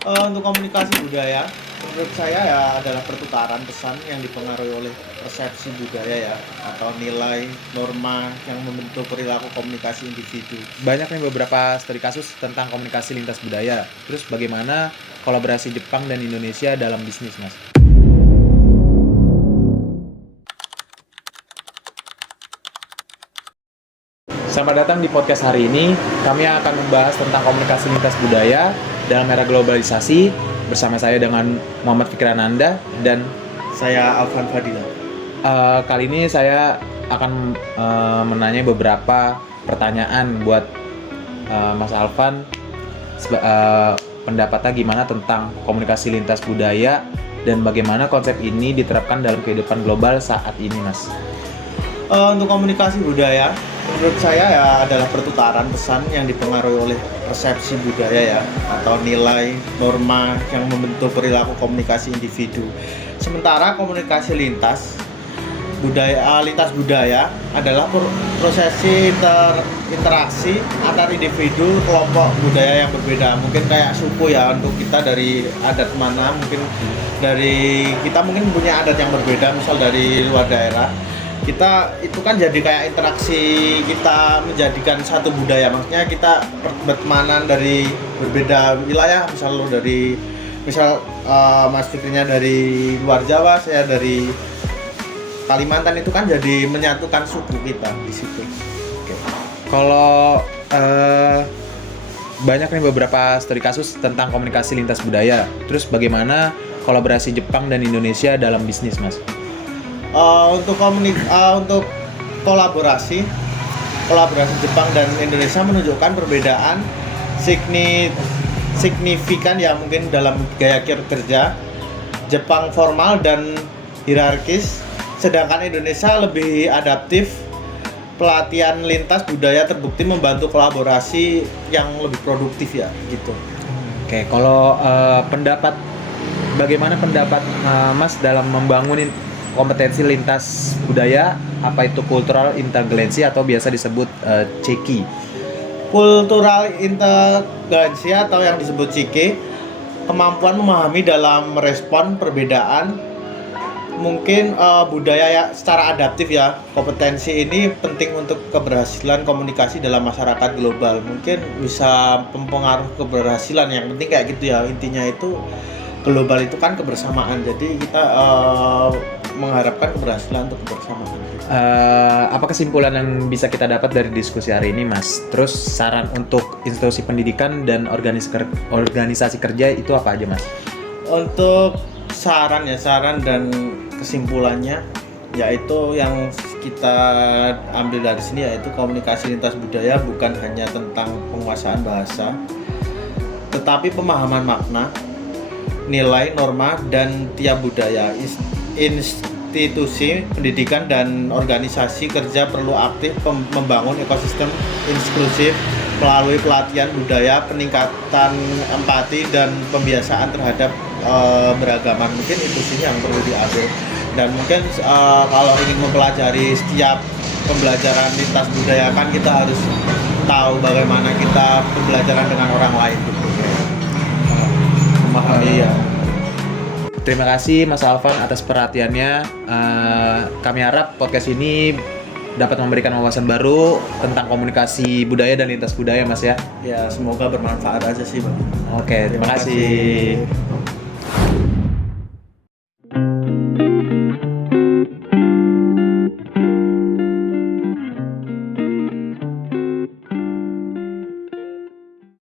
Untuk komunikasi budaya, menurut saya ya adalah pertukaran pesan yang dipengaruhi oleh persepsi budaya ya, atau nilai, norma yang membentuk perilaku komunikasi individu. Banyak nih beberapa studi kasus tentang komunikasi lintas budaya. Terus bagaimana kolaborasi Jepang dan Indonesia dalam bisnis, Mas? Selamat datang di podcast hari ini. Kami akan membahas tentang komunikasi lintas budaya dalam era globalisasi bersama saya dengan Muhammad Fikrananda dan Saya Alvan Fadila. kali ini saya akan menanya beberapa pertanyaan buat Mas Alvan. Pendapatnya gimana tentang komunikasi lintas budaya dan bagaimana konsep ini diterapkan dalam kehidupan global saat ini, Mas? Untuk komunikasi budaya, menurut saya ya adalah pertukaran pesan yang dipengaruhi oleh persepsi budaya ya, atau nilai, norma yang membentuk perilaku komunikasi individu. Sementara komunikasi lintas budaya adalah prosesi interaksi antar individu kelompok budaya yang berbeda. Mungkin kayak suku ya, untuk kita dari adat mana, mungkin dari kita mungkin punya adat yang berbeda, misal dari luar daerah. Kita itu kan jadi kayak interaksi, kita menjadikan satu budaya, maksudnya kita bertemanan dari berbeda wilayah, misal Mas Fikrinya dari luar Jawa, saya dari Kalimantan, itu kan jadi menyatukan suku kita di situ. Oke. Kalau banyak nih beberapa studi kasus tentang komunikasi lintas budaya. Terus bagaimana kolaborasi Jepang dan Indonesia dalam bisnis, Mas? Untuk kolaborasi Jepang dan Indonesia menunjukkan perbedaan signifikan ya, mungkin dalam gaya kerja. Jepang formal dan hierarkis, sedangkan Indonesia lebih adaptif. Pelatihan lintas budaya terbukti membantu kolaborasi yang lebih produktif ya, gitu. Oke, kalau bagaimana pendapat Mas dalam membangun kompetensi lintas budaya, apa itu cultural intelligence atau biasa disebut CIKI? Kultural inteligensi atau yang disebut CIKI, kemampuan memahami dalam merespon perbedaan, mungkin budaya ya secara adaptif ya. Kompetensi ini penting untuk keberhasilan komunikasi dalam masyarakat global. Mungkin bisa mempengaruhi keberhasilan, yang penting kayak gitu ya. Intinya itu global itu kan kebersamaan. Jadi kita mengharapkan keberhasilan untuk kebersamaan. Apa kesimpulan yang bisa kita dapat dari diskusi hari ini, Mas? Terus saran untuk institusi pendidikan dan organisasi kerja itu apa aja, Mas? Untuk saran dan kesimpulannya, yaitu yang kita ambil dari sini, yaitu komunikasi lintas budaya bukan hanya tentang penguasaan bahasa, tetapi pemahaman makna, nilai, norma, dan tiap budaya. Institusi pendidikan dan organisasi kerja perlu aktif membangun ekosistem inklusif melalui pelatihan budaya, peningkatan empati, dan pembiasaan terhadap beragaman. Mungkin itu sih yang perlu diambil. Dan mungkin kalau ingin mempelajari setiap pembelajaran lintas budaya, kan kita harus tahu bagaimana kita pembelajaran dengan orang lain gitu. Memahami ya. Terima kasih Mas Alvan atas perhatiannya. Kami harap podcast ini dapat memberikan wawasan baru tentang komunikasi budaya dan lintas budaya, Mas ya. Ya, semoga bermanfaat aja sih, Bang. Oke, terima kasih.